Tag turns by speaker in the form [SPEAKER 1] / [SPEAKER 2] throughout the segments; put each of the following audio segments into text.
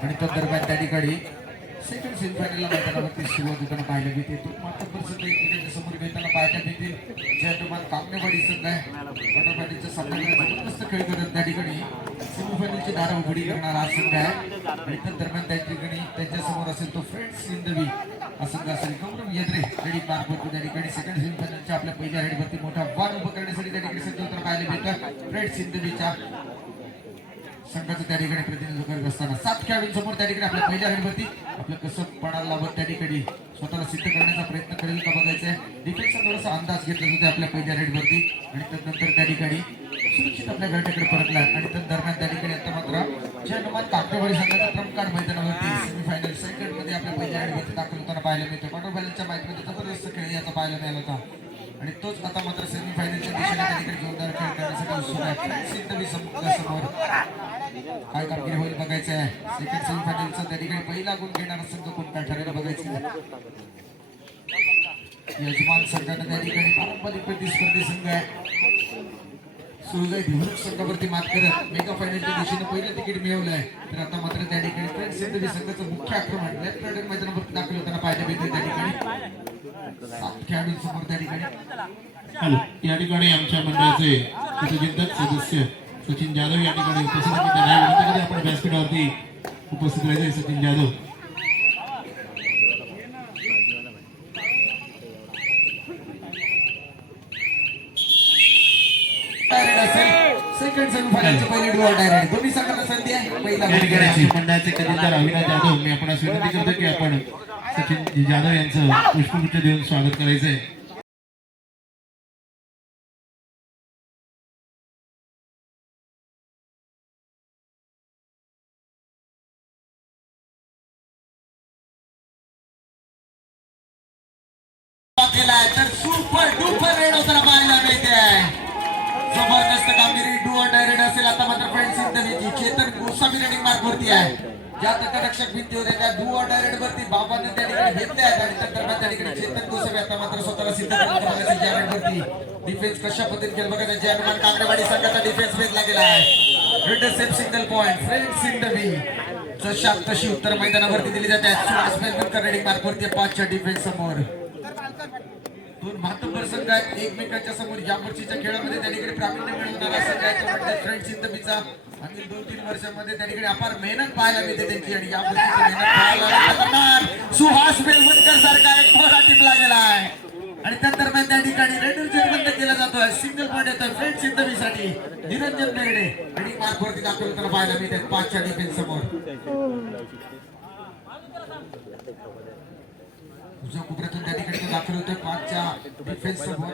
[SPEAKER 1] आणि तो दरम्यान त्या ठिकाणी सेकंड सेमीफायनलला मैदानावरती सुरुवात होताना पाहायला मिळते. तो मात्र परिस्थिती एकमेकांच्या समोर घेताना पाहायला मिळतील ज्या तुम्हाला कामनेवाडी संघ आहे. वॉटरपाटीच्या सामना जबरदस्त खेळ करत त्या ठिकाणी. सेमीफायनलची दारं उघडी करणारा हा संघ आहे. आणि त्या दरम्यान त्या ठिकाणी त्यांच्यासमोर असेल तो फ्रेंड्स इंदवी. हा संघ असेल गौरव यद्रे रेडी मार्क त्या ठिकाणी. सेकंड सेमीफायनलच्या आपल्या पहिल्या रेडवरती मोठा वार उभं करण्यासाठी त्या ठिकाणी सज्ज होताना पाहायला मिळतं. फ्रेंड्स इंदवीच्या संघाचं त्या ठिकाणी प्रतिनिधित्व करत असताना सात खेळाडूं समोर त्या ठिकाणी आपल्या पहिल्या हेडवरती आपलं कसं पडायला लावत त्या ठिकाणी स्वतःला सिद्ध करण्याचा प्रयत्न करेल का बघायचा आहे. डिफेन्सचा थोडासा अंदाज घेतला होता आपल्या पहिल्या रेडवरती आणि त्यानंतर त्या ठिकाणी सुरक्षित आपल्या घरट्याकडे परतला. आणि त्या दरम्यान त्या ठिकाणी आता मात्र जे हनुमान काकडेवाडी संघाचा ट्रम्प मैदानावरती सेमीफायनल सेकंडमध्ये आपल्या पहिल्या रेडवरती दाखल होताना पाहायला मिळतो. क्वार्टर फायनलच्या मॅचमध्ये जबरदस्त खेळ याचा पाहायला मिळाला होता. आणि तोच आता मात्र सेमीफायनलच्या दिशेने त्या जोरदार खेळ करण्यासाठी उत्सुक आहे. सिद्धवी समोर समोर. काय कामगिरी होईल बघायचं आहे. सेकंड सेमीफायनलचा त्या ठिकाणी पहिला गुण घेणारा संघ कोणता ठरेल बघायचं आहे. यजमान संघाने त्या ठिकाणी पारंपरिक प्रतिस्पर्धी संघ आहे. सुरजय भिमुख संघावरती मात करत मेगा फायनलच्या दिशेने पहिलं तिकीट मिळवलं आहे तर आता मात्र त्या ठिकाणी फ्रेंड्स सिद्धवी संघाचं मुख्य आक्रमण लेफ्ट राईट मैदानावरती दाखल होताना पाहायला मिळते त्या ठिकाणी. सात खेळाडूंसमोर त्या ठिकाणी.
[SPEAKER 2] या ठिकाणी आमच्या मंडळाचे चित्रचिंतक सदस्य सचिन जाधव या ठिकाणी उपस्थित आपण व्यासपीठावरती उपस्थित राहायचे सचिन जाधव
[SPEAKER 1] डायरेक्ट असेल सेकंड सेमीफायनलची पहिली डायरेक्ट दोन्ही संघांना संधी आहे. पहिला
[SPEAKER 2] मंडळाचे अविनाश जाधव. मी विनंती करतो की आपण सचिन जाधव यांचं पुष्पगुच्छ देऊन स्वागत करायचंय.
[SPEAKER 1] डिफेन्स कशा बघा त्यांची हनुमान कांदेवाडी संघाचा डिफेन्स भेटला गेला आहे. Return safe single point the Sindhvi जशात तशी उत्तर मैदानावरती दिली जाते सुहास मेलकर रेडिंग मार्क पाचच्या डिफेन्स समोर. दोन महत्त्वपूर्ण संघ आहेत एकमेकांच्या समोर या वर्षीच्या खेळामध्ये त्या ठिकाणी प्रावीण्य मिळवणारा संघ आहे तो म्हणजे फ्रेंड सिद्धबीचा आणि दोन तीन वर्षांमध्ये त्या ठिकाणी अपार मेहनत पाहायला मिळते त्यांची आणि या वर्षीची मेहनत पाहायला सुहास बेलवणकर सारखा एक मोठा टिपला गेला आहे. आणि त्या दरम्यान त्या ठिकाणी रेड्यूजन बंद केला जातोय. सिंगल पॉईंट येतोय. फ्रेंड सिद्धवीसाठी निरंजन बेर्डे. आणि मार्कवरती दाखवलं तर पाहायला मिळते पाचच्या डिफेन्स समोर. हो. उजव्या कुत्र्यातून त्या ठिकाणी तो दाखल होतोय. पाचच्या डिफेन्स समोर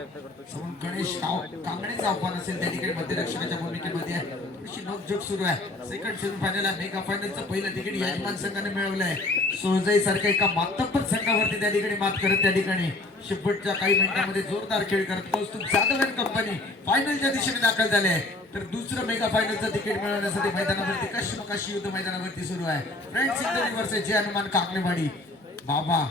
[SPEAKER 1] समोर गणेश काव- आव्हान असेल त्या ठिकाणी मध्यरक्षकाच्या भूमिकेमध्ये आहे. थोडीशी नोकझोक सुरू आहे. सेकंड सेमीफायनल मेगा फायनलचं पहिलं तिकीट यजमान संघाने मिळवलं आहे सोळजाई सारख्या एका मातब्बर संघावरती त्या ठिकाणी मात करत त्या ठिकाणी शेवटच्या काही मिनिटांमध्ये जोरदार खेळ करत कौस्तुभ जाधव अँड कंपनी फायनलच्या दिशेने दाखल झाले आहे. तर दुसरं मेगा फायनलचं तिकीट मिळवण्यासाठी मैदानावरती कशी युद्ध मैदानावरती सुरू आहे. फ्रेंड्स इंटरव्ह्यू वर्सेस जे हनुमान कांगणेवाडी बाबा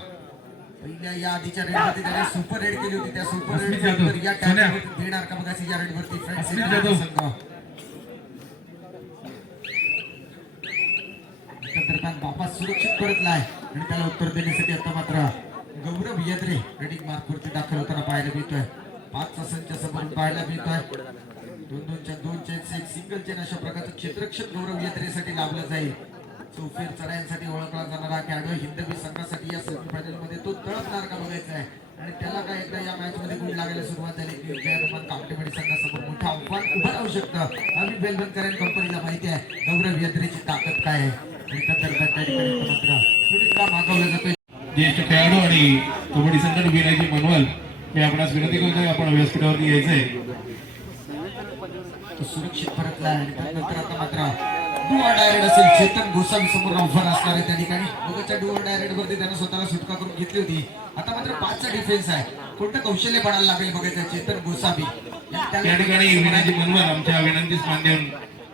[SPEAKER 1] पहिल्या या आधीच्या रेडवरती त्याने सुपर रेड केली होती. त्या सुपर
[SPEAKER 2] अस्मित
[SPEAKER 1] रेड
[SPEAKER 2] जाधव.
[SPEAKER 1] या. टाइमवरती देणार का बघा या रेडवरती बाबा सुरक्षित परतलाय आणि त्याला उत्तर देण्यासाठी आता मात्र गौरव यद्रे रेडिंग मार्कवरती दाखल होताना पाहायला मिळतोय. पाचचा संच समोरून पाहायला मिळतोय. दोन दोनच्या दोन चेन्स एक सिंगल चेन अशा प्रकारचं क्षेत्रक्षक गौरव यत्रेसाठी लावलं जाईल. चौफेर चढायांसाठी ओळखला जाणारा खेळाडू हिंदवी संघासाठी या सेमीफायनलमध्ये तो तळपणार का बघायचा आहे. आणि त्याला काय एकदा या मॅच मध्ये गुण लागायला सुरुवात झाली. की हनुमान कामटेवाडी संघासमोर मोठं आव्हान उभं राहू शकतं. आम्ही बेलबनकर कंपनीला माहिती आहे गौरव यत्रेची ताकद काय आहे? त्या ठिकाणी मात्र मागवला जातोय.
[SPEAKER 2] ज्येष्ठ खेळाडू आणि कबड्डी संघटन विनायकी मनवल मी आपणास विनंती करतोय आपण व्यासपीठावरती यायचंय.
[SPEAKER 1] सुरक्षित परतला आणि त्यानंतर आता मात्र डुआ डायरेक्ट असेल चेतन गोसावी समोर आव्हान असणार आहे त्या ठिकाणी. दोघांच्या डुआ डायरेक्ट वरती त्यानं स्वतःला सुटका करून घेतली होती. आता मात्र पाचचा डिफेन्स आहे. कोणतं कौशल्य पडायला लागेल बघायचं? चेतन गोसावी त्याला-
[SPEAKER 2] या ठिकाणी विनायकी मनवल आमच्या विनंतीस देऊन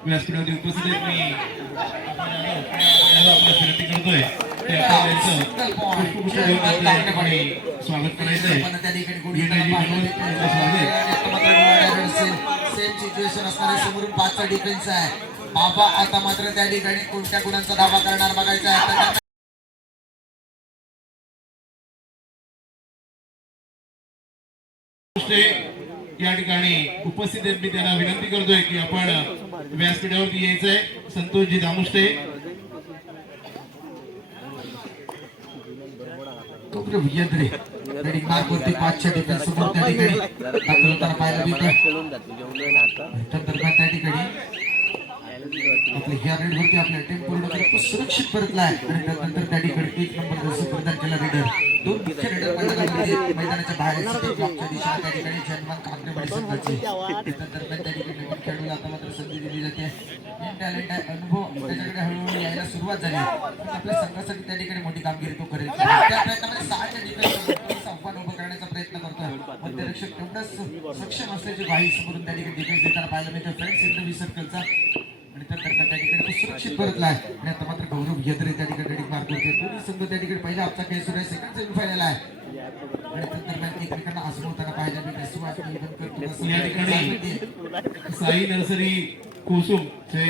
[SPEAKER 2] व्यासपीठावरती उपस्थित आहेत. मी विनंती करतोय. स्वागत करायचंय
[SPEAKER 1] पण त्या ठिकाणी गुढी
[SPEAKER 2] विनायकी मनवल यांचं स्वागत
[SPEAKER 1] सेम सिच्युएशन असणारे समोरून पाचचा डिफेन्स आहे. बाबा आता मात्र त्या ठिकाणी कोणत्या गुणांचा दावा करणार बघायचा आहे.
[SPEAKER 2] या ठिकाणी उपस्थित आहेत. मी त्यांना विनंती करतोय की आपण व्यासपीठावरती यायचंय. संतोषजी दामुष्टे
[SPEAKER 1] डिफेन्स समोर त्या ठिकाणी. दाखल होताना पाहायला मिळतं दरम्यान त्या ठिकाणी आपल्या ह्या रेड वरती आपल्या टेम पूर्ण करतो सुरक्षित परतला आहे आणि त्यानंतर त्या ठिकाणी एक नंबर जसं प्रदान केला रेडर दोन मुख्य रेडर म्हणजे मैदानाच्या बाहेर स्टेट ब्लॉकच्या दिशेने त्या ठिकाणी जन्मान कांकरेवाडी संघाची. त्यानंतर त्या ठिकाणी नवीन खेळाडूला आता मात्र संधी दिली जाते. टॅलेंट आहे अनुभव त्याच्याकडे हळूहळू यायला सुरुवात झाली. आपल्या संघासाठी त्या ठिकाणी मोठी कामगिरी तो करेल. त्या प्रयत्नामध्ये सहाच्या ठिकाणी आव्हान उभं करण्याचा प्रयत्न करतोय. मध्यरक्षक तेवढाच सक्षम असल्याची ग्वाही समोरून त्या ठिकाणी डिफेन्स देताना पाहायला मिळतं. फ्रेंड सेंटर सर्कलचा आणि त्या ठिकाणी सुरक्षित परतला आहे आणि आता मात्र गौरव यद्रे त्या ठिकाणी रेडिंग मार करते दोन्ही संघ त्या ठिकाणी पहिला आजचा खेळ सुरू आहे. सेकंड सेमीफायनल आहे. आणि दरम्यान एकमेकांना आजमवताना पाहायला मिळते सुहास निबंधकर तुला
[SPEAKER 2] या ठिकाणी साई नर्सरी कोसुम चे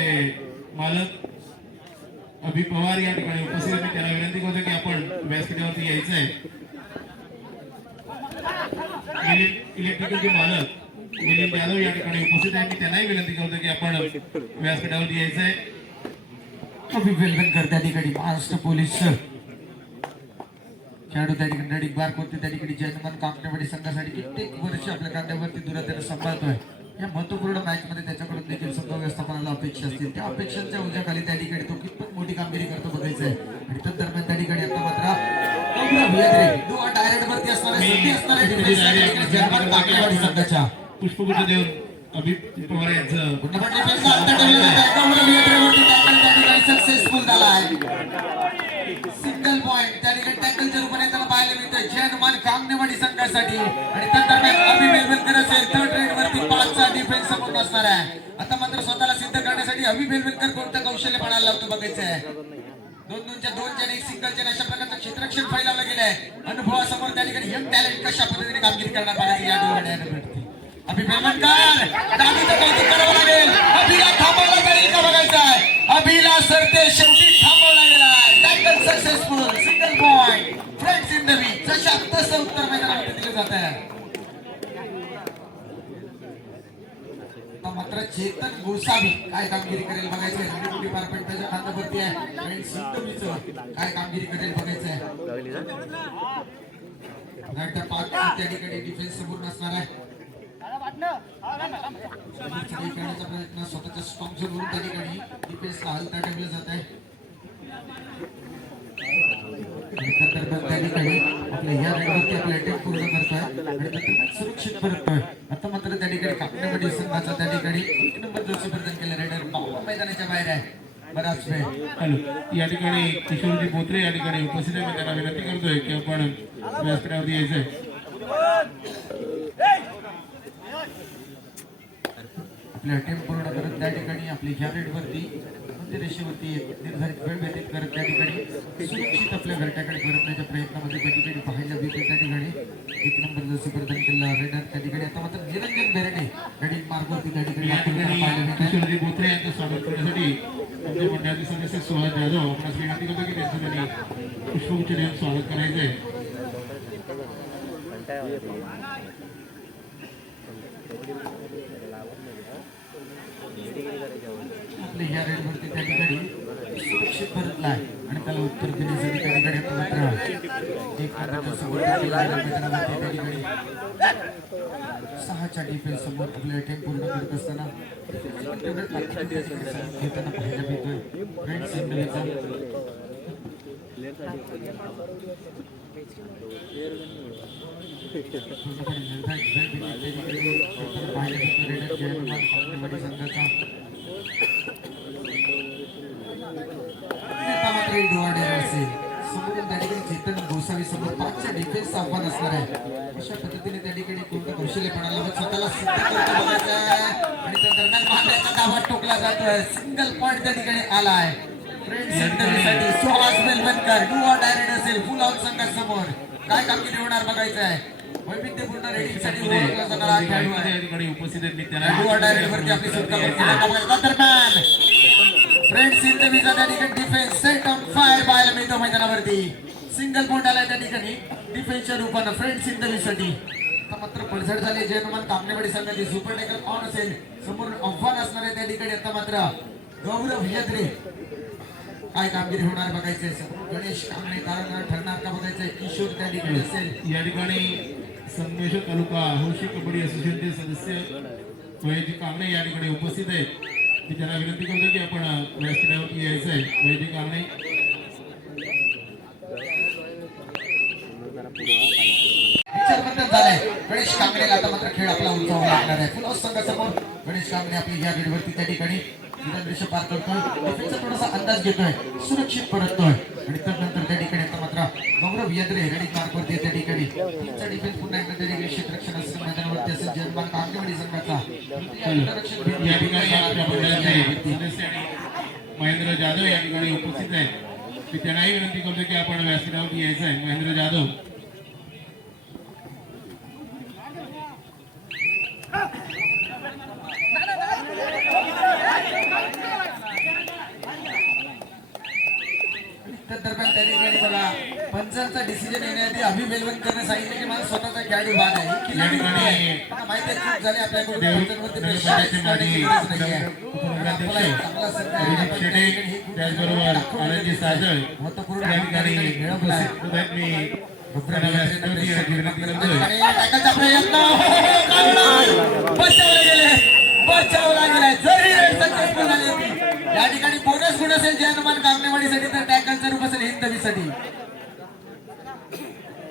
[SPEAKER 2] मालक अभि पवार या ठिकाणी उपस्थित. मी त्यांना विनंती करतो की आपण व्यासपीठावरती यायचं आहे इले- इलेक्ट्रिकलचे मालक मिलिंद यादव या ठिकाणी उपस्थित आहे. मी त्यांनाही विनंती करतो की आपण व्यासपीठावरती यायचं आहे
[SPEAKER 1] अभिवेलवणकर त्या ठिकाणी महाराष्ट्र पोलीस खेळाडू त्या ठिकाणी बार करते त्या ठिकाणी जयनमान कांकरेवाडी संघासाठी कित्येक वर्ष आपल्या कांद्यावरती दुरात्याने सांभाळतोय. या महत्त्वपूर्ण मॅच मध्ये त्याच्याकडून देखील संघ व्यवस्थापनाला अपेक्षा असतील. त्या अपेक्षांच्या उजाखाली त्या ठिकाणी तो कितपत मोठी कामगिरी करतो बघायचं आहे आणि त्या दरम्यान त्या ठिकाणी आता मात्र डायरेक्ट वरती असणारे संधी संघाच्या.
[SPEAKER 2] पुष्पगुच्छ देऊन अभि पवार यांचं
[SPEAKER 1] सक्सेसफुल झाला आहे. सिंगल पॉइंट त्या ठिकाणी टॅकलच्या रूपाने त्याला पाहायला मिळतं हनुमान कामनेवाडी संघासाठी. आणि त्या दरम्यान अभि वेलवेलकर असेल थर्ड रेड वरती पाचचा डिफेन्स समोर असणार आहे. आता मात्र स्वतःला सिद्ध करण्यासाठी अभि कोणतं कौशल्य पणाला लावतो बघायचं आहे. दोन दोनच्या दोनच्या एक सिंगलच्या अशा प्रकारचं क्षेत्ररक्षण फैलावलं गेलं आहे अनुभवासमोर त्या ठिकाणी यंग टॅलेंट कशा पद्धतीने कामगिरी करणार या डोळ्याने भेटते दादूचं कौतुक करावं लागेल. अभिला थांबवलं जाईल का बघायचं आहे? अभिला सरते शेवटी थांबवला गेला tackle successful single point friends in the week जशा तसं उत्तर मैदानामध्ये दिलं जात आहे. मात्र चेतन गोसावी काय कामगिरी करेल बघायचं आहे डिपार्टमेंट त्याच्या खात्यावरती आहे. आणि काय कामगिरी करेल बघायचं आहे त्या ठिकाणी डिफेन्स समोर नसणार आहे. करण्याचा प्रयत्न स्वतःच्या स्ट्रॉंग झोनवरून त्या ठिकाणी डिफेन्सला हलता ठेवलं जात आहे त्या ठिकाणी आपल्या ह्या रेडवरती आपला अटॅक पूर्ण करतोय आणि सुरक्षित परततोय आता मात्र त्या ठिकाणी कापण्यामध्ये संघाचा त्या ठिकाणी एक नंबर जर्सी प्रदान केला रेडर बाबा मैदानाच्या बाहेर आहे बराच वेळ
[SPEAKER 2] हॅलो या ठिकाणी किशोरजी बोत्रे या ठिकाणी उपस्थित आहे मी त्यांना विनंती करतोय की आपण व्यासपीठावरती यायचंय.
[SPEAKER 1] आपले अटेम्प्ट पूर्ण करत त्या ठिकाणी आपली रेडवरती मध्य रेषेवरती निर्धारित वेळ व्यतीत करत त्या ठिकाणी सुरक्षित आपल्या घरट्याकडे परतण्याच्या प्रयत्नामध्ये त्या ठिकाणी पाहायला मिळते त्या ठिकाणी. एक नंबर जसे प्रदान केला रेडर त्या ठिकाणी. आता मात्र निरंजन बेरडे रेडिंग मार्गवरती त्या ठिकाणी
[SPEAKER 2] बोत्रे यांचं स्वागत करण्यासाठी आमच्या मंडळाचे सदस्य सुहास जाधव आपणास विनंती करतो की त्यांचं त्यांनी पुष्पगुच्छ देऊन स्वागत करायचंय.
[SPEAKER 1] आपल्या ह्या रेडवरती त्या ठिकाणी सुरक्षित भरतला आहे. आणि त्याला उत्तर देण्यासाठी त्या ठिकाणी आता मात्र सहाच्या डिफेन्स समोर आपले अटेम्प्ट पूर्ण करत असताना घेताना पाहायला मिळतोय. फ्रेंड इंडियाचा चेतन गोसावी समोर पाचच्या डिफेन्स आव्हान असणार आहे अशा पद्धतीने त्या ठिकाणी कोणतं कौशल्यपणाला व स्वतःला सिद्ध करतो बघायचं आहे आणि त्या दरम्यान मांड्याचा टोकला जातोय सिंगल पॉईंट त्या ठिकाणी आला आहे फ्रेंड्स इंटरव्ह्यूसाठी डू ऑर डायरेक्ट असेल फुल आउट संघासमोर काय कामगिरी होणार बघायचं आहे वैविध्यपूर्ण रेडिंगसाठी ओळखला जाणारा खेळाडू आहे.
[SPEAKER 2] या ठिकाणी उपस्थित आहेत मी
[SPEAKER 1] डू
[SPEAKER 2] त्यांना
[SPEAKER 1] ऑर डायरेक्ट वरती आपली सुटका करते दरम्यान फ्रेंड्स इंटरव्ह्यूचा त्या ठिकाणी डिफेन्स सेट ऑन फायर पाहायला मिळतो मैदानावरती सिंगल पॉईंट आलाय त्या ठिकाणी. डिफेन्सच्या रूपानं फ्रेंड्स इंटरव्ह्यूसाठी आता मात्र पडझड झाली जे हनुमान कामनेवाडी संघाची सुपर ऑन असेल समोर आव्हान असणार आहे त्या ठिकाणी आता मात्र. गौरव यत्रे. काय कामगिरी होणार बघायचंय. गणेश कांबळे कारण ठरणार का बघायचंय. किशोर त्या ठिकाणी असेल.
[SPEAKER 2] या ठिकाणी संगमेश्वर तालुका हौशी कबड्डी असोसिएशनचे सदस्य वैजी कांबळे या ठिकाणी उपस्थित आहेत. मी त्यांना विनंती करतो की आपण व्यासपीठावरती यायचं आहे. वैजी कांबळे
[SPEAKER 1] झालाय. गणेश कांबळेला आता मात्र खेळ आपला उंचावा लागणार आहे. फुल संघासमोर गणेश कांबळे आपली या गेटवरती त्या ठिकाणी. विधान दृश्य पार करतोय. थोडासा अंदाज घेतोय. सुरक्षित परततोय आणि त्यानंतर त्या ठिकाणी आता मात्र गौरव यद्रे रेडी मार्कवरती त्या ठिकाणी. तुमचा डिफेन्स पुन्हा एकदा त्या ठिकाणी क्षेत्ररक्षण असेल मैदानावरती असेल जन्मान कांगेवाडी संघाचा.
[SPEAKER 2] या ठिकाणी आपल्या मंडळाचे सदस्य महेंद्र जाधव या ठिकाणी उपस्थित आहेत. मी त्यांनाही विनंती करतो की आपण व्यासपीठावरती यायचं आहे. महेंद्र जाधव.
[SPEAKER 1] दरम्यान त्या ठिकाणी बघा. पंचांचा डिसिजन येण्याआधी अभिवेलवन करण्यास सांगितले की मला स्वतःचा खेळाडू बाद आहे. ही
[SPEAKER 2] ठिकाणी
[SPEAKER 1] आहे. माहिती आहे चूक झाली आपल्याकडून पंचांवरती आपला ही खूप
[SPEAKER 2] त्याचबरोबर
[SPEAKER 1] दाखवून
[SPEAKER 2] आनंदी
[SPEAKER 1] दिली.
[SPEAKER 2] साजळ
[SPEAKER 1] महत्त्वपूर्ण
[SPEAKER 2] या ठिकाणी
[SPEAKER 1] आहे. बचावले गेलाय. जरी सक्सेसफुल झाली होती या बोनस गुण असेल? जे हनुमान कामनेवाडीसाठी तर टॅकलचा रूप असेल हिंदवीसाठी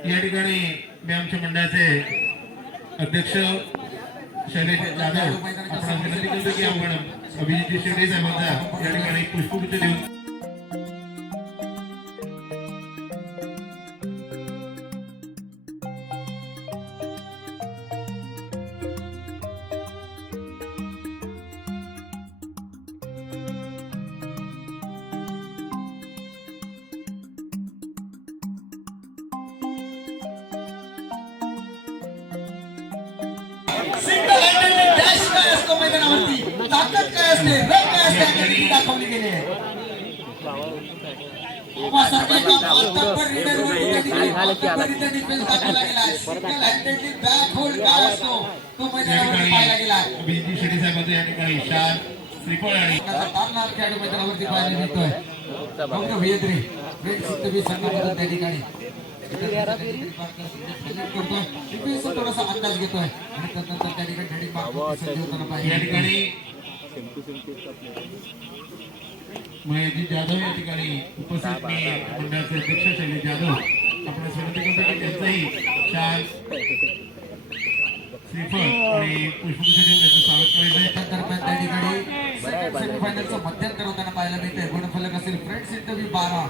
[SPEAKER 2] या ठिकाणी मी आमच्या मंडळाचे अध्यक्ष शैलेश जाधव आपण विनंती करतो की आपण अभिजित शेटे साहेबांचा या ठिकाणी पुष्पगुच्छ देऊन
[SPEAKER 1] सिंगल हँडेडली डॅश काय असतो मैदानावरती? ताकद काय असते? रग काय असते आणि ती दाखवली गेली आहे. आवासारखा एका मातब्बर रीडरवरती त्या ठिकाणी
[SPEAKER 2] शेटे साहेबांचा या आणि
[SPEAKER 1] मैदानावरती पाहायला मिळतोय. त्या थोडासा अंदाज घेतोय आणि त्यानंतर त्या ठिकाणी हेडिंग मार्क सज्ज
[SPEAKER 2] या ठिकाणी जाधव या ठिकाणी उपस्थित मी मंडळाचे अध्यक्ष शैली जाधव आपण विनंती करतो की त्यांचंही शाल श्रीफळ आणि पुष्पभूषण स्वागत करायचं
[SPEAKER 1] त्या दरम्यान त्या ठिकाणी सेमीफायनलचं मध्यंतर होताना पाहायला मिळतंय. गुणफलक असेल फ्रेंड्स इंटरव्ह्यू बारा.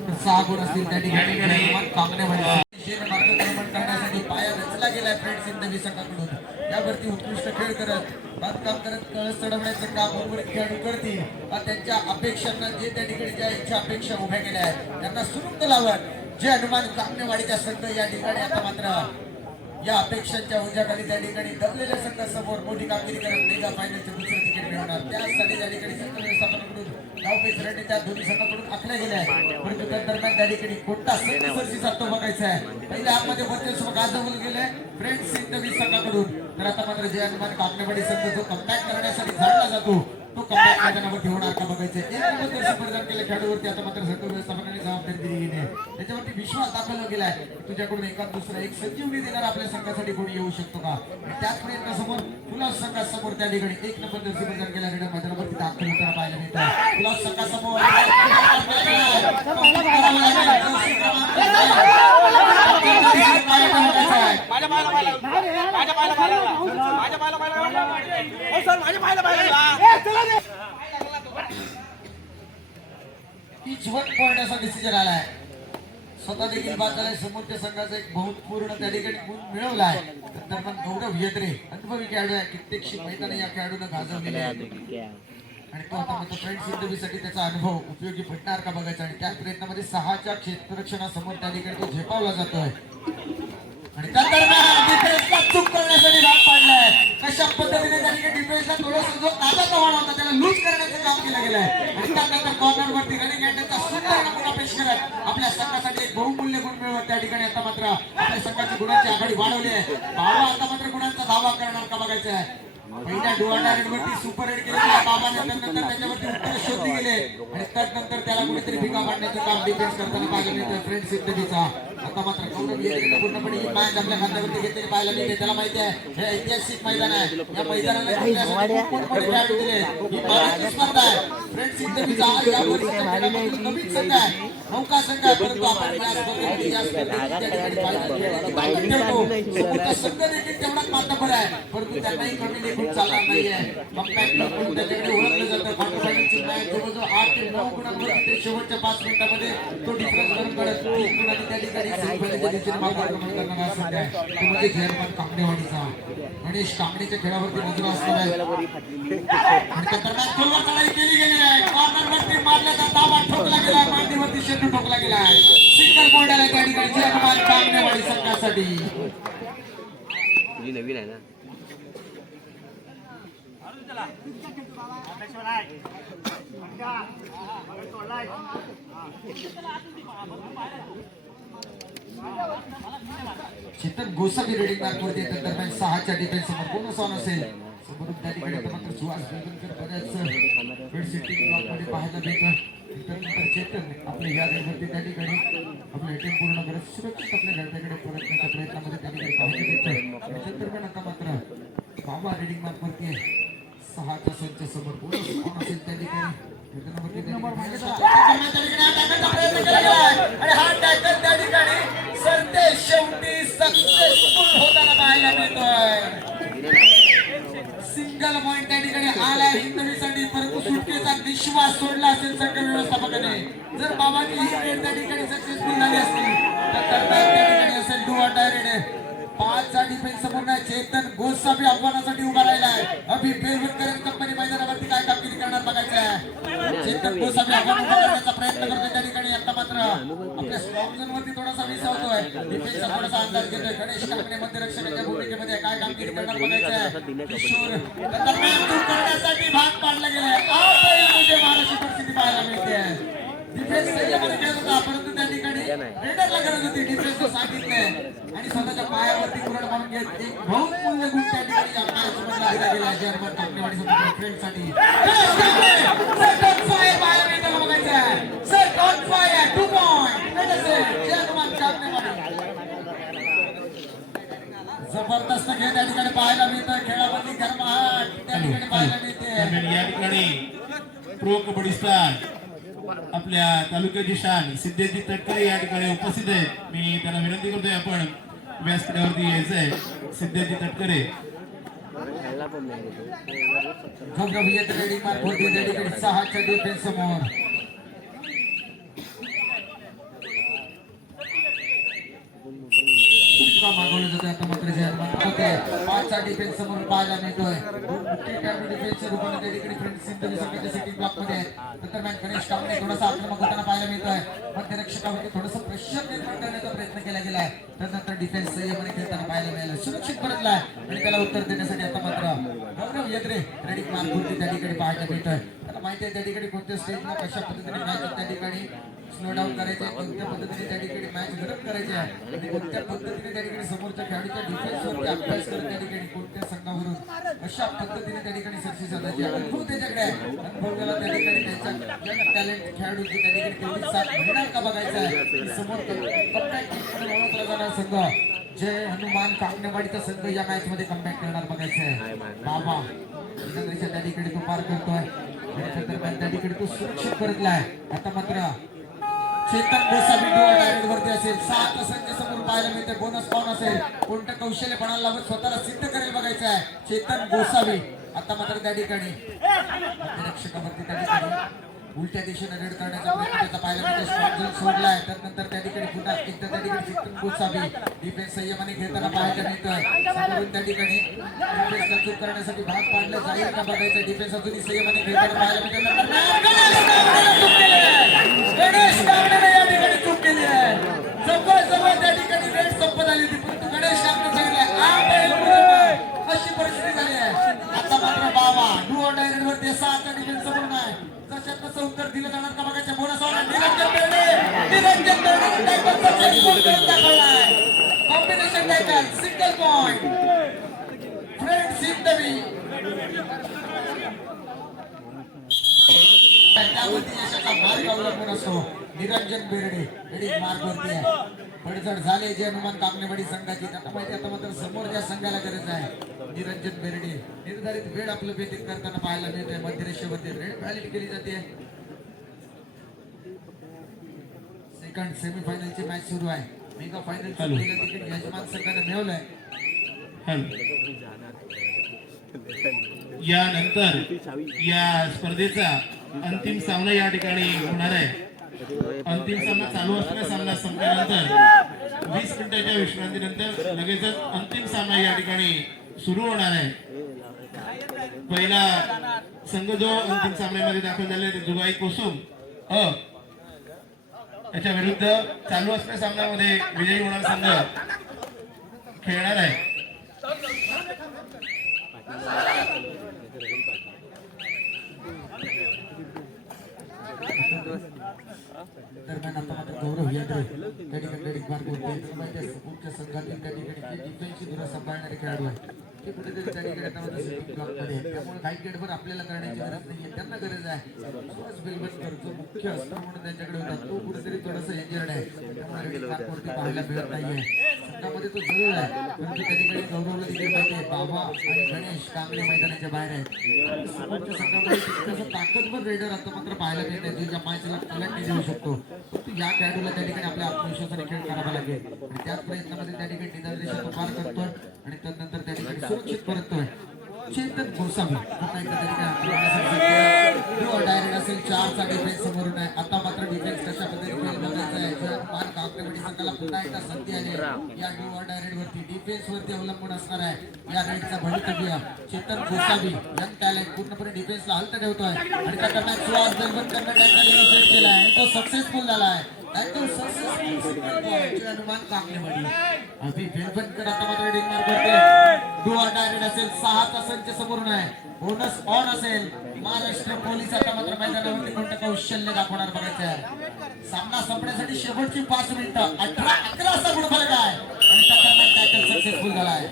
[SPEAKER 1] सहा गुण असतील त्या ठिकाणी. हनुमान कामनेवाडी शेर मार्गक्रमण करण्यासाठी पाया रचला गेलाय फ्रेंड्स इंटरव्ह्यू संघाकडून यावरती उत्कृष्ट खेळ करत बांधकाम करत कळस चढवण्याचं काम उर्वरित खेळाडू करतील. व त्यांच्या अपेक्षांना जे त्या ठिकाणी ज्या इच्छा अपेक्षा उभ्या केल्या आहेत त्यांना सुरुंग लावत जे हनुमान कामनेवाडीच्या संघ या ठिकाणी आता मात्र या अपेक्षांच्या उजाखाली त्या ठिकाणी दबलेल्या संघासमोर मोठी कामगिरी करत मेगा फायनलचे दुसरे तिकीट मिळवणार. त्यासाठी त्या ठिकाणी संघ व्यवस्थापनाकडून धावपेच रणनीती दोन्ही संघाकडून आखल्या गेल्या परंतु त्या दरम्यान त्या ठिकाणी कोणता सरशी जातो बघायचा आहे? पहिल्या आतमध्ये वर्चस्व गाजवलं गेलंय. फ्रेंड इंटरव्ह्यू संघाकडून. तर आता मात्र जे हनुमान कामनेवाडी संघ जो कमबॅक करण्यासाठी झाडला जातो. तो कपडा मैदानावरती होणार का बघायचं एक नंबर दर्शन केल्या खेळाडूवरती आता मात्र संघ व्यवस्थापनाने जबाबदारी दिली गेली आहे त्याच्यावरती विश्वास दाखवला गेला आहे तुझ्याकडून एका दुसरा एक संजीवनी देणार आपल्या संघासाठी कोणी येऊ शकतो का आणि त्याच प्रयत्नासमोर पुलाव संघासमोर त्या ठिकाणी एक नंबर दर्शन प्रदान केल्या रेडर मैदानावरती दाखल होताना पाहायला मिळतं पुलाव संघासमोर ती लागेल. जर्सी डिसिजन आलाय स्वतः देखील बाद झालाय समोरच्या संघाचा एक बहुतपूर्ण त्या ठिकाणी गुण मिळवला आहे. तर गौरव येत्रे अनुभवी खेळाडू आहे. कित्येकशी मैदान या खेळाडूनं गाजवलेले आहेत. आणि तो आता मात्र फ्रेंड्स इंटरव्ह्यूसाठी त्याचा अनुभव उपयोगी पडणार का बघायचा? आणि त्या प्रयत्नामध्ये सहाच्या क्षेत्ररक्षणासमोर त्या ठिकाणी तो झेपावला जातोय. आणि त्या दरम्यान डिफेन्सला चूक करण्यासाठी भाग पाडलाय. कशा पद्धतीने त्या ठिकाणी डिफेन्सला जो ताजा प्रमाण होता त्याला लूज करण्याचं काम केलं गेलं आहे आणि त्यानंतर कॉर्नर वरती रनिंग अँडचा सुंदर नमुना पेश करत आपल्या संघासाठी एक बहुमूल्य गुण मिळवत त्या ठिकाणी आता मात्र आपल्या संघाची गुणांची आघाडी वाढवली आहे. बाबा आता मात्र गुणांचा दावा करणार का बघायचा आहे सुपर हिट केले बाबाने त्याच्यावरती उत्तर शोधली गेले. आणि त्यानंतर त्याला कुठेतरी भिका मांडण्याचं काम डिफेन्स करताना पाहायला फ्रेंड सिद्धतीचा आता मात्र पूर्णपणे ही मॅच आपल्या खात्यावरती घेतलेली पाहायला मिळते त्याला माहिती आहे हे ऐतिहासिक मैदान आहे या मैदानाला खेळाडू दिले ही स्पर्धा आहे फ्रेंड नवीन संघ आहे नौका संघ आहे परंतु आपण संघ देखील तेवढाच आहे परंतु त्यांनाही कमी देखील चालणार त्याच्याकडे ओळखलं जातं जवळजवळ आठ ते नऊ गुणांवरती ते शेवटच्या पाच मिनिटामध्ये तो डिफरन्स करून काढत त्या ठिकाणी हा म्हणजे कांबडेवाडीचा गणेश कांबडेच्या खेळावरती नजर असणार आहे आणि त्या दरम्यान गोलवर चढाई केली गेली आहे कॉर्नर मारल्याचा दावा ठोकला गेला मांडीवरती शेंडू ठोकला गेला आहे सिंगल पॉईंट आला त्या ठिकाणी जयरमान कांबडेवाडी संघासाठी
[SPEAKER 3] नवीन आहे ना
[SPEAKER 1] चेतन गोसावी रेडिंग नागपूरती येतात दरम्यान सहाच्या डिफेन्स समोर कोण असं असेल. समोरून त्या ठिकाणी मात्र सुहास बेलवलकर बऱ्याच बेड सिटिंग ब्लॉकमध्ये पाहायला मिळतं चेतन आपल्या या रेडवरती त्या ठिकाणी आपलं एटीएम पूर्ण करत सुरक्षित आपल्या घरच्याकडे परतण्याच्या प्रयत्नामध्ये त्या ठिकाणी पाहायला मिळतं दरम्यान आता मात्र बाबा रेडिंग मार्कवरती सहाच्या संच समोर कोण असेल त्या ठिकाणी. हा आणि हा टॅकल त्या ठिकाणी सरते शेवटी सक्सेसफुल होताना पाहायला मिळतोय सिंगल पॉइंट त्या ठिकाणी आलाय हिंदवीसाठी परंतु सुटकेचा विश्वास सोडला असेल संघ व्यवस्थापकाने. जर बाबांनी ही वेळ त्या ठिकाणी सक्सेसफुल झाली असती तर त्या ठिकाणी असेल डुआ डायरेक्ट डाय डिफेन्स पूर्ण चेतन गोसावी आव्हानासाठी उभा राहिला आहे अभि बेलवटकर कंपनी मैदानावरती काय कामगिरी करणार बघायचं आहे चेतन गोसावी आव्हान उभा करण्याचा प्रयत्न करतोय त्या ठिकाणी. आता मात्र आपल्या स्ट्रॉंग झोन वरती थोडासा विसावतोय डिफेन्सचा थोडासा अंदाज घेतोय. गणेश काकडे मध्यरक्षकाच्या भूमिकेमध्ये काय कामगिरी करणार बघायचं आहे किशोर करण्यासाठी भाग पाडला गेलाय. आपल्यामध्ये महाराष्ट्र परिस्थिती पाहायला मिळते. आहे डिफेन्स संयमाने खेळत होता. परंतु गरज होती सांगितलंय आणि स्वतःच्या पायावरती कुरड मारून घेत एक बहुमूल्य गुण त्या ठिकाणी या मॅचमधला दिला गेला जर्मन कामनेवाडी समोर फ्रेंडसाठी सेकंड फायर पाहायला मिळतं का बघायचं आहे. सेकंड फायर टू पॉइंट जर्मन कामनेवाडी जबरदस्त खेळ त्या ठिकाणी पाहायला मिळतं खेळामध्ये गरमाट त्या ठिकाणी पाहायला मिळते
[SPEAKER 2] या ठिकाणी प्रो कबड्डी स्टार आपल्या तालुक्याची शान सिद्धेजी तटकरे या ठिकाणी उपस्थित आहेत. मी त्यांना विनंती करतोय आपण व्यासपीठावरती यायचं आहे सिद्धेजी तटकरे.
[SPEAKER 1] सहाच्या डिफेन्स समोर सुटका मागवलं जातं आता मात्र जयमान होते चा डिफेन्स समोर पाहायला मिळतोय. डिफेन्सच्या रूपाने त्या ठिकाणी फ्रेंड सिंधू संघाच्या ब्लॉकमध्ये दरम्यान गणेश कांबळे थोडासा आक्रमक होताना पाहायला मिळतोय. मध्यरक्षकावरती थोडंसं प्रेशर निर्माण करण्याचा प्रयत्न केला गेलाय. त्यानंतर डिफेन्स संयमाने खेळताना पाहायला मिळालं. सुरक्षित परतलाय. आणि त्याला उत्तर देण्यासाठी आता मात्र गौरव येत्रे रेडी मार्ग त्या ठिकाणी पाहायला मिळतोय. माहिती आहे त्या ठिकाणी कोणत्या स्टेजला कशा पद्धतीने मॅच त्या ठिकाणी स्लो डाऊन करायचे कोणत्या पद्धतीने त्या ठिकाणी मॅच गरम करायचे आहे आणि कोणत्या पद्धतीने त्या ठिकाणी समोरच्या खेळाडूच्या डिफेन्सवरती अभ्यास करून त्या ठिकाणी कोणत्या संघावरून अशा पद्धतीने त्या ठिकाणी सक्सेस साधायची अनुभव त्याच्याकडे आहे. अनुभवाला त्या ठिकाणी त्यांच्या टॅलेंट खेळाडूची त्या ठिकाणी तेवढी साथ मिळणार का बघायचं आहे समोर ओळखला जाणार संघ जय हनुमान कामनेवाडीचा संघ या मॅच मध्ये कमबॅक करणार बघायचं आहे. बाबा त्या ठिकाणी तो पार करतोय. त्या दरम्यान तो सुरक्षित परतलाय. आता मात्र चेतन गोसावी डोळा डायरेक्ट वरती असेल. सात संख्या समोर पाहायला मिळते बोनस पाऊन असेल. कोणतं कौशल्य पणाला लावत स्वतःला सिद्ध करेल बघायचं आहे चेतन गोसावी. आता मात्र त्या ठिकाणी. रक्षकावरती त्या ठिकाणी. उलट्या दिशेने रेड करण्याचा प्रयत्न त्याचा पाहायला स्ट्रॉंग झोन सोडलाय. त्या ठिकाणी पुन्हा एकदा त्या ठिकाणी चेतन गोसावी डिफेन्स संयमाने घेताना पाहायला नाही समोरून त्या ठिकाणी डिफेन्सला चूक करण्यासाठी भाग पाडलं. जाईल का बघायचं? डिफेन्स अजूनही संयमाने घेताना पाहायला मिळते गणेश या ठिकाणी चूक केली आहे. जवळ जवळ त्या ठिकाणी combination title single point friends त्यावरती यशाचा मार्ग अवलंबून असतो निरंजन बेर्डे एडीच मार्ग वरती आहे पडझड झाले जे हनुमान कामनेवाडी संघाची. आता माहिती आता मात्र समोरच्या संघाला गरज आहे निरंजन बेर्डे. निर्धारित वेळ आपलं व्यतीत करताना पाहायला मिळत आहे मध्यरेषेवरती रेड व्हॅलिड केली जाते. सेकंड सेमीफायनलची मॅच सुरू आहे. मेगा फायनल तिकीट यजमान संघाने मिळवलंय
[SPEAKER 2] यानंतर या स्पर्धेचा अंतिम सामना या ठिकाणी होणार आहे. अंतिम सामना चालू असलेला सामना संपल्यानंतर वीस मिनिटाच्या विश्रांतीनंतर लगेचच अंतिम सामना या ठिकाणी सुरू होणार आहे. पहिला संघ जो अंतिम सामन्यामध्ये दाखल झाले ते जुगाई कोसुम. अ त्याच्या विरुद्ध चालू असलेल्या सामन्यामध्ये विजयी होणार संघ खेळणार आहे.
[SPEAKER 1] दरम्यान आता मात्र गौरव यादव त्या ठिकाणी आहे संघातील त्या ठिकाणी डिफेन्सची धुरा सांभाळणारे खेळाडू ते कुठेतरी त्या ठिकाणी काही गडबड आपल्याला करण्याची गरज नाही त्यांना गरज आहे. सुहास बेलवलकर जो मुख्य असतो म्हणून त्यांच्याकडे होता. तो कुठेतरी थोडासा इंजर्ड आहे. त्यामुळे गडी पाहायला मिळत नाहीये. त्यामध्ये तो जरूर आहे. पण त्या ठिकाणी गौरवला देखील माहिती बाबा आणि गणेश कांगले मैदानाच्या बाहेर आहेत. समोरच्या संघामध्ये तितकंसं ताकदवर रेडर आता मात्र पाहायला मिळत नाही जो ज्या मॅचला कलंटी देऊ शकतो. परंतु या खेळाडूला त्या ठिकाणी आपल्या आत्मविश्वासाने खेळ करावा लागेल. आणि त्याच प्रयत्नामध्ये त्या ठिकाणी निदान पार करतो आणि त्यानंतर सुरक्षित चेतन गोसावी एकदा डायरेक्ट असेल चारचा डिफेन्स समोरून आहे. आता मात्र डिफेन्स कशा पद्धतीने बघायचा आहे जर मान काकडेवाडी संघाला पुन्हा एकदा संधी आली. या डुआ डायरेक्ट वरती. डिफेन्स वरती अवलंबून असणार आहे. या रेडचा भवितव्य चेतन गोसावी यंग टॅलेंट पूर्णपणे डिफेन्सला हलत ठेवतोय. आणि त्या दरम्यान सुहास बेलवलकरनं टॅकल इनिशिएट केला आहे. तो सक्सेसफुल झाला आहे. टॅकल सक्सेसफुल हनुमान समोरून आहे. बोनस ऑन असेल. महाराष्ट्र पोलीस आता मात्र मैदानावरती कोणतं कौशल्य दाखवणार बघायचं आहे. सामना संपण्यासाठी शेवटची पाच मिनिटं. अठरा अकरा असा गुण फरक आहे. आणि त्या टॅकल सक्सेसफुल झाला आहे.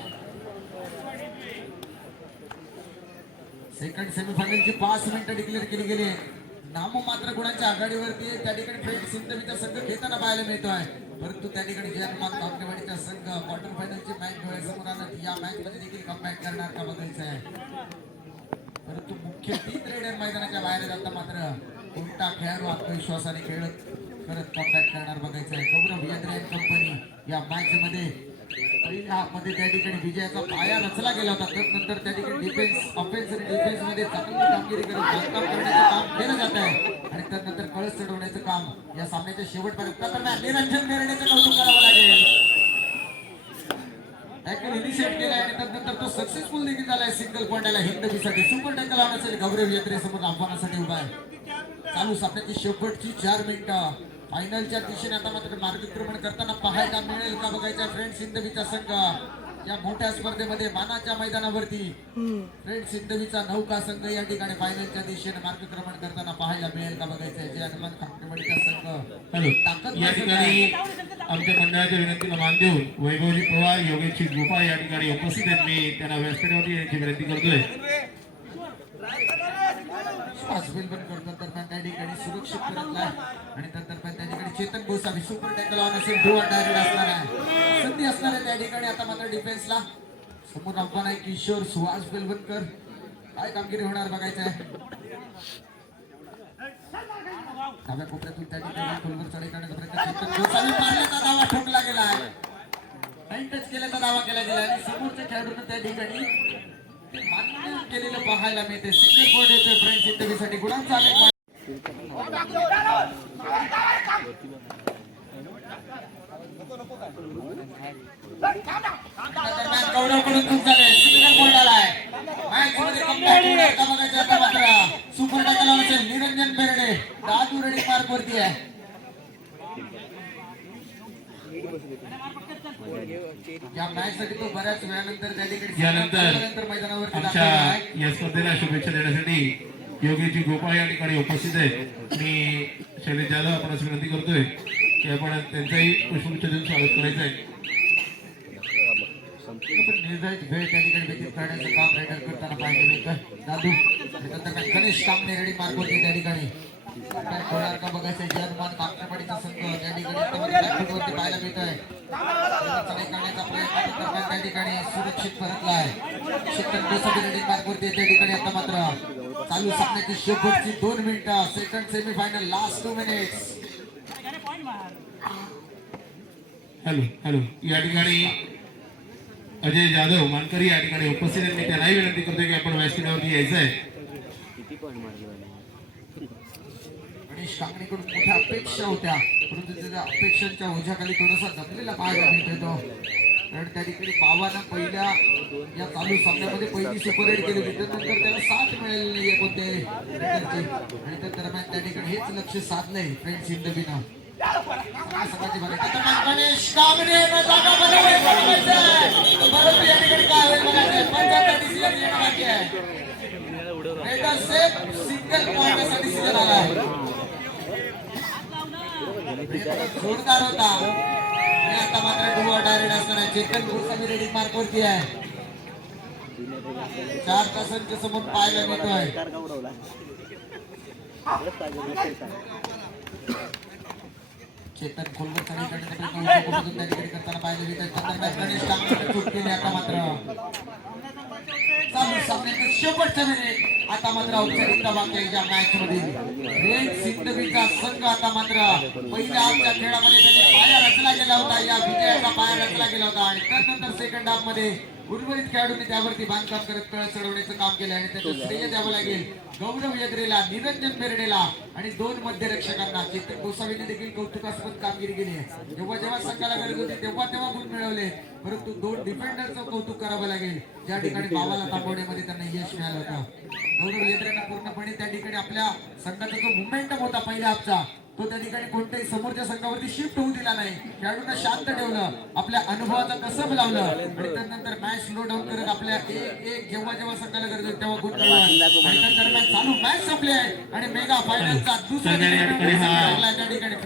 [SPEAKER 1] सेकंड सेमीफायनलची पाच मिनिटं डिक्लेअर केली गेली. नाममात्र गुणांच्या आघाडीवरती त्या ठिकाणी फ्रेंड सिंधवीचा संघ घेताना पाहायला आहे. परंतु त्या ठिकाणी जय हनुमान संघ क्वार्टर फायनलची मॅच डोळ्यासमोर आणत या मॅच मध्ये देखील कमबॅक करणार का बघायचं आहे. परंतु मुख्य तीन रेडर मैदानाच्या बाहेर जाता मात्र कोणता खेळाडू आत्मविश्वासाने खेळत करत कमबॅक करणार बघायचं आहे. गौरव यात्रे कंपनी या मॅच मध्ये पहिल्या हाफमध्ये त्या ठिकाणी विजयाचा पाया रचला गेला होता. त्यानंतर त्या ठिकाणी डिफेन्स ऑफेन्स आणि डिफेन्समध्ये चांगली कामगिरी करत बांधकाम करण्याचं काम केलं जात आहे. आणि त्यानंतर कळस चढवण्याचं काम या सामन्याच्या शेवटपर्यंत दरम्यान निरंजन बेरडेचं कौतुक करावं लागेल. टॅकल इनिशिएट केलाय आणि त्यानंतर तो सक्सेसफुल देखील झालाय सिंगल पॉईंटला हिंदवीसाठी सुपर टॅकल आणण्यासाठी गौरव यात्रेसमोर आव्हानासाठी उभा आहे. चालू सामन्याची शेवटची चार मिनिटं. फायनलच्या दिशेने आता मात्र मार्गक्रमण करताना पाहायला मिळेल का बघायचा फ्रेंड सिंधवीचा संघ. या मोठ्या स्पर्धेमध्ये मानाच्या मैदानावरती. फ्रेंड सिंधवीचा नौका संघ या ठिकाणी फायनलच्या दिशेने मार्गक्रमण करताना पाहायला मिळेल का बघायचं जे हनुमान काकडेवाडीचा संघ.
[SPEAKER 2] हॅलो. या ठिकाणी आमच्या मंडळाच्या विनंतीला मान देऊन वैभवजी पवार योगेशजी गोपाळ या ठिकाणी उपस्थित आहेत. मी त्यांना व्यासपीठावरती यायची विनंती करतोय.
[SPEAKER 1] श्वास वेलबन करतात दरम्यान त्या ठिकाणी सुरक्षित परतलाय आणि त्या दरम्यान त्या ठिकाणी Chetan Gosavi super tackle on असेल डोआ डायरेक्ट असणार आहे. संधी असणार आहे त्या ठिकाणी आता मात्र डिफेन्सला समोर आव्हान आहे किशोर सुहास बेलवनकर. काय कामगिरी होणार बघायचं आहे. डाव्या कोपऱ्यातून त्या ठिकाणी खोलवर चढाई करण्याचा प्रयत्न गोसावी मारण्याचा दावा ठोकला गेला आहे नाही टच केल्याचा दावा केला गेला आणि समोरच्या खेळाडूंना त्या ठिकाणी मान्य केलेलं पाहायला मिळते. सिंगल पॉईंट येतोय फ्रेंड्स इंटरव्ह्यूसाठी गुणांचा चालेल. दरम्यान गौरवकडून चूक झाले सिंगल पॉईंट आलाय मॅच मध्ये बघायचं आता मात्र सुपर टाकला असेल निरंजन बेर्डे दादू रेडी मार्क वरती आहे
[SPEAKER 2] यानंतर आमच्या या स्पर्धेला शुभेच्छा देण्यासाठी योगीजी गोपाळ या ठिकाणी उपस्थित आहेत. मी शैलेश जाधव आपण असं विनंती करतोय की आपण त्यांचंही पुष्पगुच्छ देऊन स्वागत करायचं आहे.
[SPEAKER 1] निर्धारित वेळ त्या ठिकाणी व्यतीत करण्याचं काम रायडर करताना मिळतं. दादू गणेश कामने रेडी मार्क होते त्या ठिकाणी. बघायचं संघ त्या ठिकाणी पाहायला करण्याचा प्रयत्न त्या ठिकाणी सुरक्षित परतला आहे सेकंड मार्कवरती त्या ठिकाणी आता मात्र. चालू सामन्याची शेवटची दोन मिनिटं second semifinal last two minutes
[SPEAKER 2] hello hello. या ठिकाणी अजय जाधव मानकरी या ठिकाणी उपस्थित आहेत. मी त्यांनाही विनंती करतोय की आपण व्यासपीठावरती यायचं आहे
[SPEAKER 1] गणेश कांगणेकडून मोठ्या अपेक्षा होत्या. परंतु त्याच्या अपेक्षांच्या ओझ्याखाली थोडासा दमलेला पाहायला मिळतोय तो कारण त्या ठिकाणी बाबानं पहिल्या या चालू सामन्यामध्ये पहिली सुपर राईड केली होती. त्यानंतर त्याला साथ मिळालेली नाहीये कोणत्याही रायडरची आणि त्या दरम्यान त्या ठिकाणी हेच लक्ष साधलंय फ्रेंड इंदबीनं गणेश कांगणेनं परंतु या ठिकाणी काय होईल बघायचंय. पंचाहत्तर डिसिजन येणं बाकी आहे. सिंगल पॉईंटचा डिसिजन आला जोरदार होता आता मात्र डायरेक्ट असणार चेतन गोस्वामी रेडी मार्क वरती आहे चार तासांच्या समोर पाहायला मिळतोय
[SPEAKER 3] आहे
[SPEAKER 1] चेतन खोलकर करताना पाहायला मिळतोय आता मात्र चालू सामन्याचं शेवटचा मिनिट आता मात्र औपचारिकता बाकी मॅच मध्ये रेड सिंधवीचा संघ आता मात्र पहिल्या आजच्या खेळामध्ये त्याने पाया रचला गेला होता. या विजयाचा पाया रचला गेला होता. आणि त्यानंतर सेकंड हाफमध्ये उर्वरित खेळाडूंनी त्यावरती बांधकाम करत कळ चढवण्याचं काम केलं आणि त्याचं श्रेय द्यावं लागेल गौरव यगरेला निरंजन बेर्डेला आणि दोन मध्यरक्षकांना चेतन गोसावीने देखील कौतुकास्पद कामगिरी केली आहे. जेव्हा जेव्हा संघाला गरज होती तेव्हा तेव्हा गुण मिळवले परंतु दोन डिफेंडरचं कौतुक करावं लागेल. ज्या ठिकाणी बाबाला थांबवण्यामध्ये त्यांना यश मिळालं होतं. गौरव यंत्रणा पूर्णपणे त्या ठिकाणी आपल्या संघाचा जो मुवमेंटम होता पहिल्या हाफचा तो त्या ठिकाणी कोणत्याही समोरच्या संघावरती शिफ्ट होऊ दिला नाही. खेळाडूंना शांत ठेवलं आपल्या अनुभवाचा कसब लावलं आणि त्यानंतर मॅच स्लो डाऊन करत आपल्या एक एक जेव्हा जेव्हा संघाला गरज तेव्हा दरम्यान चालू मॅच संपली आहे. आणि मेगा फायनलचा दुसरा त्या ठिकाणी